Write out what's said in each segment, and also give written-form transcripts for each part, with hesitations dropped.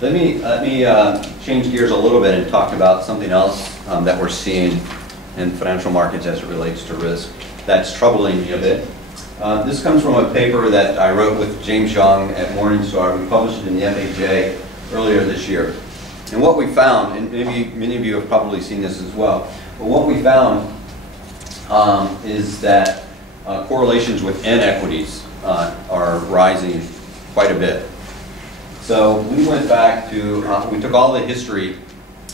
Let me change gears a little bit and talk about something else that we're seeing in financial markets as it relates to risk that's troubling me a bit. This comes from a paper that I wrote with James Young at Morningstar. We published it in the FHA earlier this year. And what we found, and maybe many of you have probably seen this as well, but what we found is that correlations with equities are rising quite a bit. So we went back to, we took all the history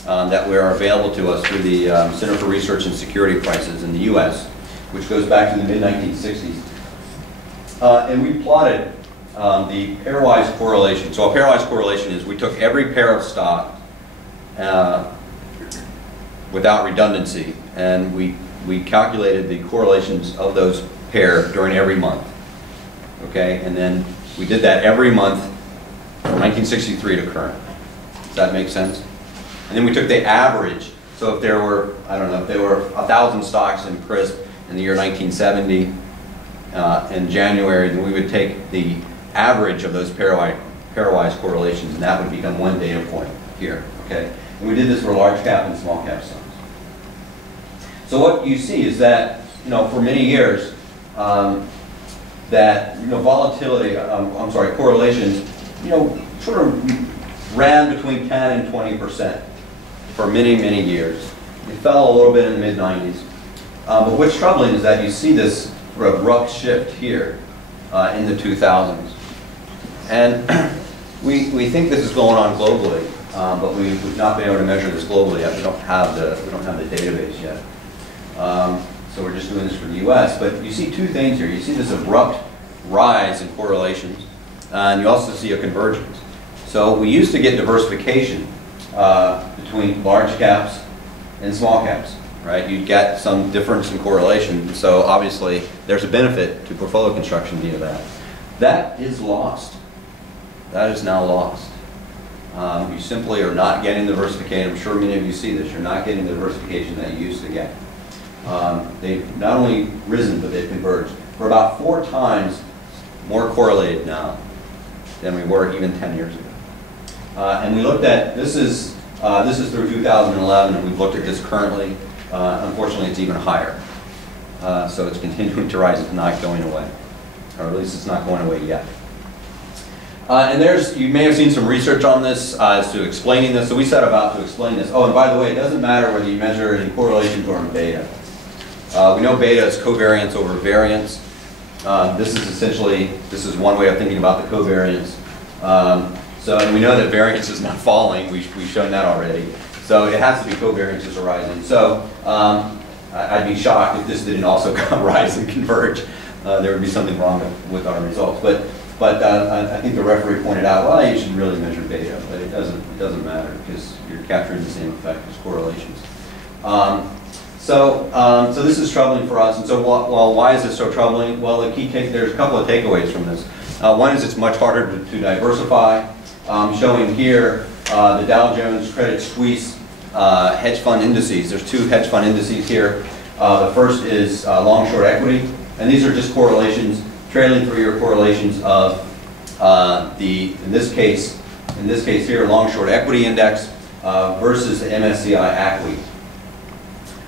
that were available to us through the Center for Research and Security Prices in the US, which goes back to the mid-1960s. And we plotted the pairwise correlation. So a pairwise correlation is we took every pair of stock without redundancy, and we calculated the correlations of those pair during every month. Okay, and then we did that every month from 1963 to current. Does that make sense? And then we took the average. So if there were, I don't know, if there were 1,000 stocks in CRISP in the year 1970 in January, then we would take the average of those pairwise correlations, and that would become one data point here. Okay, and we did this for large cap and small cap stocks. So what you see is that, for many years, that volatility, correlations, sort of ran between 10 and 20% for many, many years. It fell a little bit in the mid-90s. But what's troubling is that you see this abrupt shift here in the 2000s. And we think this is going on globally, but we've not been able to measure this globally yet. We don't have the database yet. So we're just doing this for the US. But you see two things here. You see this abrupt rise in correlations, and you also see a convergence. So we used to get diversification between large caps and small caps, right? You'd get some difference in correlation. So obviously there's a benefit to portfolio construction via that. That is lost. That is now lost. You simply are not getting the diversification. I'm sure many of you see this. You're not getting the diversification that you used to get. They've not only risen, but they've converged. We're about 4 times more correlated now than we were even 10 years ago. And we looked at, this is through 2011, and we've looked at this currently. Unfortunately, it's even higher. So it's continuing to rise. It's not going away, or at least it's not going away yet. And you may have seen some research on this as to explaining this. So we set about to explain this. Oh, and by the way, it doesn't matter whether you measure it in correlations or in beta. We know beta is covariance over variance. This is one way of thinking about the covariance. And we know that variance is not falling. We've shown that already. So it has to be covariance is rising. So I'd be shocked if this didn't also rise and converge. There would be something wrong with our results. But I think the referee pointed out, well, you should really measure beta, but it doesn't matter because you're capturing the same effect as correlations. So this is troubling for us. And so, why is this so troubling? Well, there's a couple of takeaways from this. One is it's much harder to diversify. Showing here the Dow Jones Credit Suisse hedge fund indices. There's 2 hedge fund indices here. The first is long-short equity, and these are just correlations, trailing 3-year correlations of in this case here, long-short equity index versus the MSCI ACWI.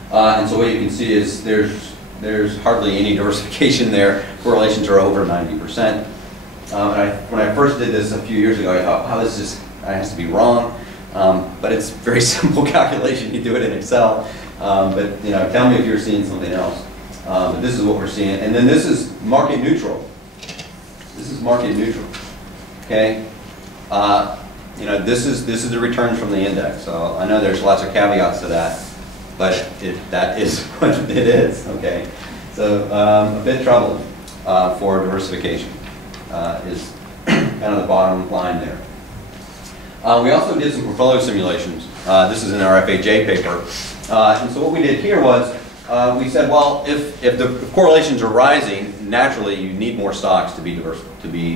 And so what you can see is there's hardly any diversification there. Correlations are over 90%. When I first did this a few years ago, I thought, wow, that has to be wrong. But it's a very simple calculation. You do it in Excel. But tell me if you're seeing something else. But this is what we're seeing. And then this is market neutral. This is market neutral. Okay. This is the returns from the index. So I know there's lots of caveats to that, but that is what it is. Okay. So a bit troubling for diversification is kind of the bottom line there. We also did some portfolio simulations. This is in our FHA paper. And so what we did here was we said, well, if the correlations are rising, naturally you need more stocks to be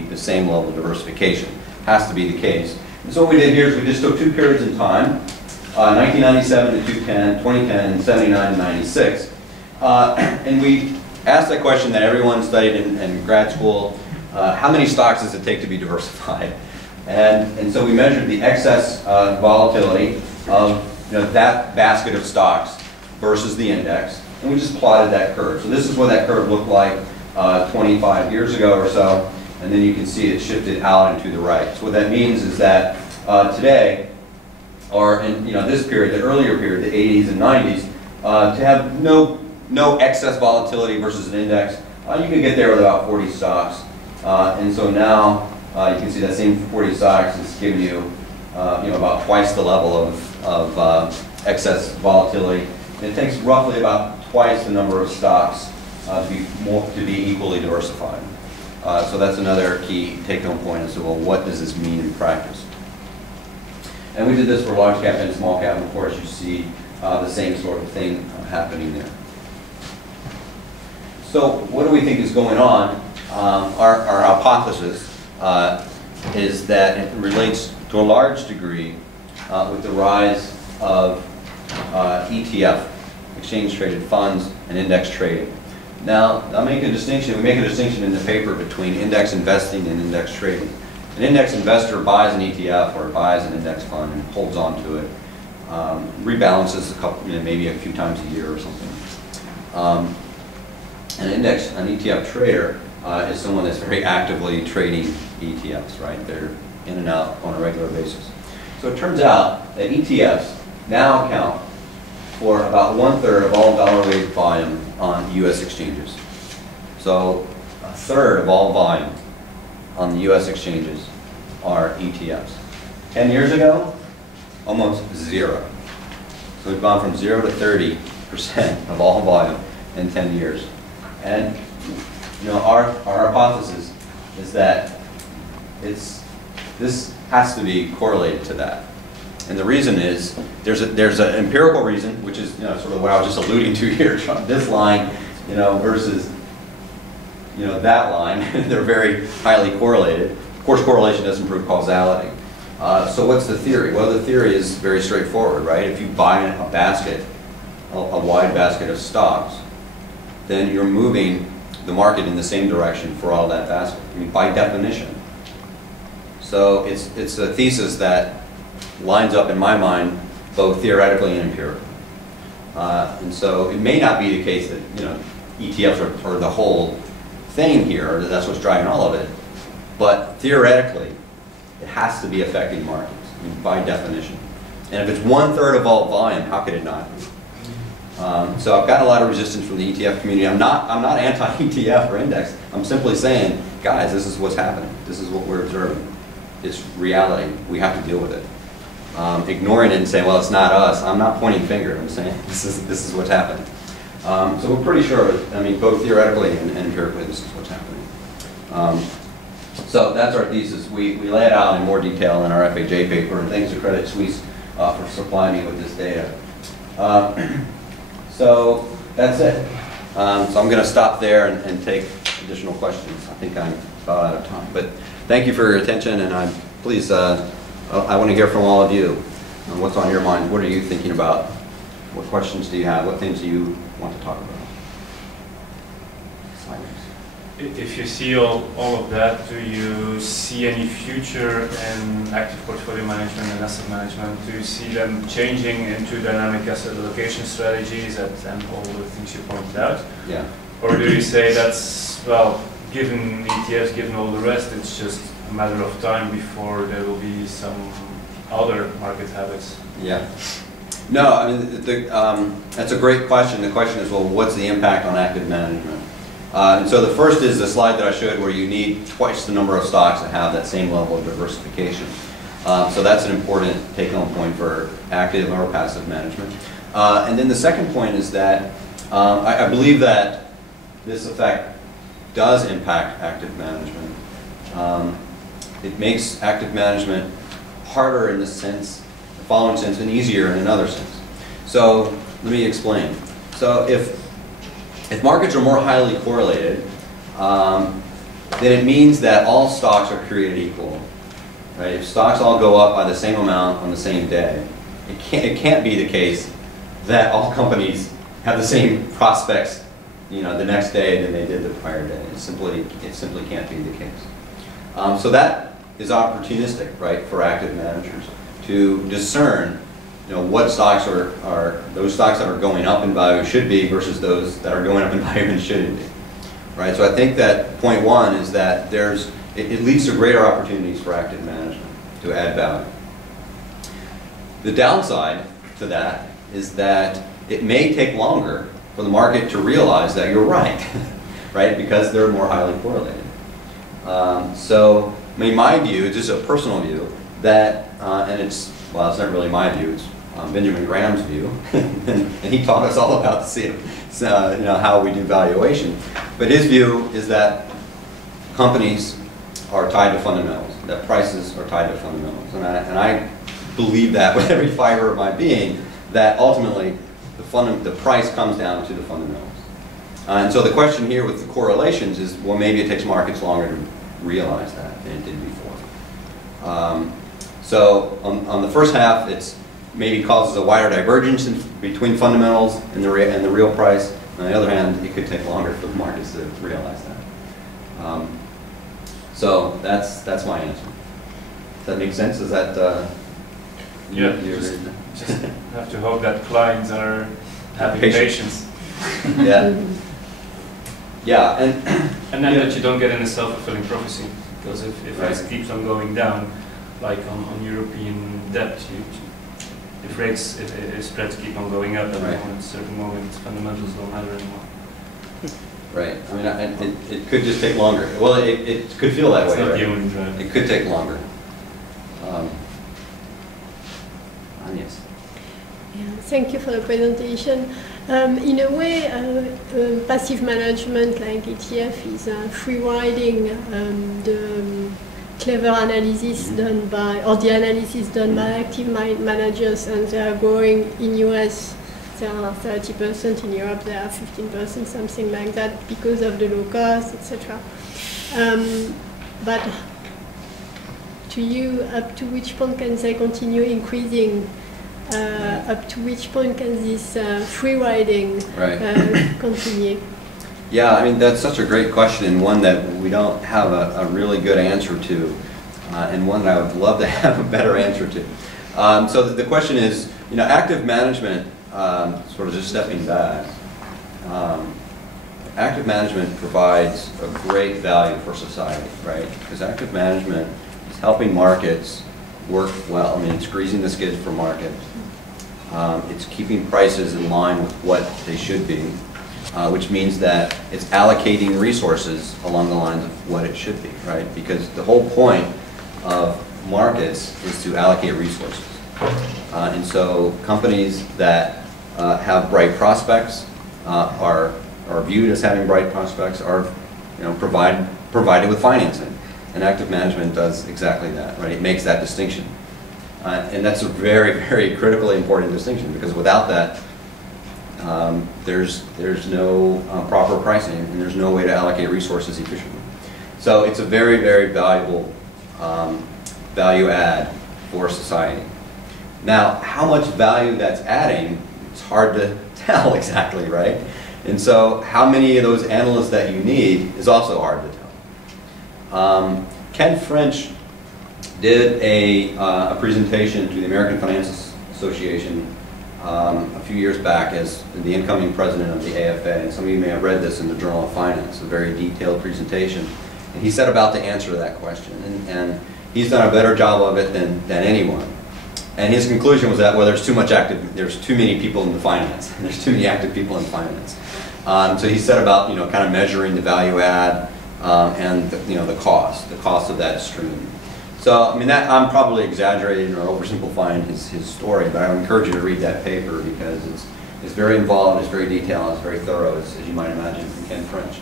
the same level of diversification. Has to be the case. And so what we did here is we just took 2 periods in time, 1997 to 2010, and 79 to 96. And we asked that question that everyone studied in grad school, how many stocks does it take to be diversified? And so we measured the excess volatility of that basket of stocks versus the index, and we just plotted that curve. So this is what that curve looked like 25 years ago or so, and then you can see it shifted out and to the right. So what that means is that today, or in this period, the earlier period, the 80s and 90s, to have no excess volatility versus an index, you can get there with about 40 stocks. And so now you can see that same 40 stocks is giving you, about twice the level of excess volatility. And it takes roughly about twice the number of stocks to be equally diversified. So that's another key take-home point as to, well, what does this mean in practice? And we did this for large cap and small cap, and of course you see the same sort of thing happening there. So what do we think is going on? Our hypothesis is that it relates to a large degree with the rise of ETF, exchange-traded funds, and index trading. Now, I'll make a distinction. We make a distinction in the paper between index investing and index trading. An index investor buys an ETF or buys an index fund and holds on to it, rebalances maybe a few times a year or something. An ETF trader is someone that's very actively trading ETFs, right? They're in and out on a regular basis. So it turns out that ETFs now account for about 1/3 of all dollar-weighted volume on U.S. exchanges. So 1/3 of all volume on the U.S. exchanges are ETFs. 10 years ago, almost zero. So we've gone from 0 to 30% of all volume in 10 years. And our hypothesis is that this has to be correlated to that. And the reason is, there's an empirical reason, which is sort of what I was just alluding to here. This line, versus that line, they're very highly correlated. Of course, correlation doesn't prove causality. So what's the theory? Well, the theory is very straightforward, right? If you buy a basket, a wide basket of stocks, then you're moving the market in the same direction for all that basket. I mean, by definition. So it's a thesis that lines up in my mind both theoretically and empirically. And so it may not be the case that ETFs are the whole thing here, or that's what's driving all of it, but theoretically it has to be affecting markets, by definition. And if it's 1/3 of all volume, how could it not be? So I've got a lot of resistance from the ETF community. I'm not anti-ETF or index. I'm simply saying, guys, this is what's happening. This is what we're observing. It's reality. We have to deal with it. Ignoring it and saying, well, it's not us. I'm not pointing fingers. I'm saying this is what's happening. So we're pretty sure. I mean, both theoretically and empirically, this is what's happening. So that's our thesis. We lay it out in more detail in our FHA paper, and thanks to Credit Suisse for supplying me with this data. So that's it. So I'm going to stop there and take additional questions. I think I'm about out of time. But thank you for your attention, and please, I want to hear from all of you. What's on your mind? What are you thinking about? What questions do you have? What things do you want to talk about? If you see all of that, do you see any future in active portfolio management and asset management? Do you see them changing into dynamic asset allocation strategies and all the things you pointed out? Yeah. Or do you say that's, well, given ETFs, given all the rest, it's just a matter of time before there will be some other market habits? Yeah. No, I mean, that's a great question. The question is, well, what's the impact on active management? And so the first is the slide that I showed where you need twice the number of stocks to have that same level of diversification. So that's an important take-home point for active or passive management. And then the second point is that I believe that this effect does impact active management. It makes active management harder in the sense, the following sense, and easier in another sense. So let me explain. So if markets are more highly correlated, then it means that all stocks are created equal. Right? If stocks all go up by the same amount on the same day, it can't be the case that all companies have the same prospects, the next day than they did the prior day. It simply can't be the case. So that is opportunistic, right, for active managers to discern, what stocks are those stocks that are going up in value should be versus those that are going up in value and shouldn't be, right? So I think that point one is that it leads to greater opportunities for active management to add value. The downside to that is that it may take longer for the market to realize that you're right, right? Because they're more highly correlated. So, I mean, my view, it's just a personal view, that, and it's not really my view, it's Benjamin Graham's view, and he taught us all about how we do valuation. But his view is that companies are tied to fundamentals, that prices are tied to fundamentals. And I believe that with every fiber of my being, that ultimately the price comes down to the fundamentals. And so the question here with the correlations is, well, maybe it takes markets longer to realize that than it did before. So on the first half, it's maybe causes a wider divergence between fundamentals and the real price. On the other hand, it could take longer for the markets to realize that. So that's my answer. Does that make sense? Is that yeah? Just have to hope that clients are having patience. Yeah. Yeah, and then that you don't get in a self-fulfilling prophecy, because if rates keeps on going down, like on European debt, if spreads keep on going up, then at a certain moment fundamentals don't matter anymore. Right. I mean, it could just take longer. Well, it could feel that way. It's not right? the only drive. It could take longer. Yes. Yeah, thank you for the presentation. In a way, passive management like ETF is free riding the clever analysis done by, or the analysis done by active managers, and they are growing in US. They are 30%, in Europe they are 15%, something like that, because of the low cost, etc. But to you, up to which point can they continue increasing? Up to which point can this free riding continue? Yeah, I mean, that's such a great question, and one that we don't have a really good answer to, and one that I would love to have a better answer to. So the question is, active management, sort of just stepping back, active management provides a great value for society, right? Because active management is helping markets work well. I mean, it's greasing the skids for markets. It's keeping prices in line with what they should be, which means that it's allocating resources along the lines of what it should be, right? Because the whole point of markets is to allocate resources. And so companies that have bright prospects are viewed as having bright prospects are provided with financing. And active management does exactly that, right? It makes that distinction. And that's a very, very critically important distinction, because without that, there's no proper pricing, and there's no way to allocate resources efficiently. So it's a very, very valuable value add for society. Now, how much value that's adding, it's hard to tell exactly, right? And so how many of those analysts that you need is also hard to tell. Ken French did a presentation to the American Finance Association a few years back as the incoming president of the AFA, and some of you may have read this in the Journal of Finance, a very detailed presentation. And he set about to answer that question, and he's done a better job of it than anyone. And his conclusion was that, well, there's too many people in the finance, and there's too many active people in finance. So he set about, kind of measuring the value add and the cost of that stream. So, I mean, I'm probably exaggerating or oversimplifying his story, but I would encourage you to read that paper, because it's very involved, it's very detailed, it's very thorough, as you might imagine from Ken French.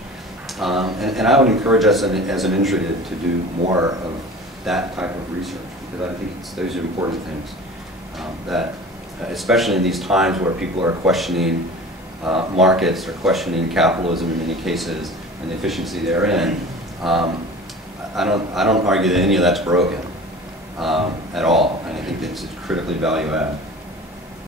And I would encourage us as an industry to do more of that type of research, because I think those are important things. That, especially in these times where people are questioning markets, or questioning capitalism in many cases, and the efficiency therein, I don't argue that any of that's broken at all, and I think it's critically value add.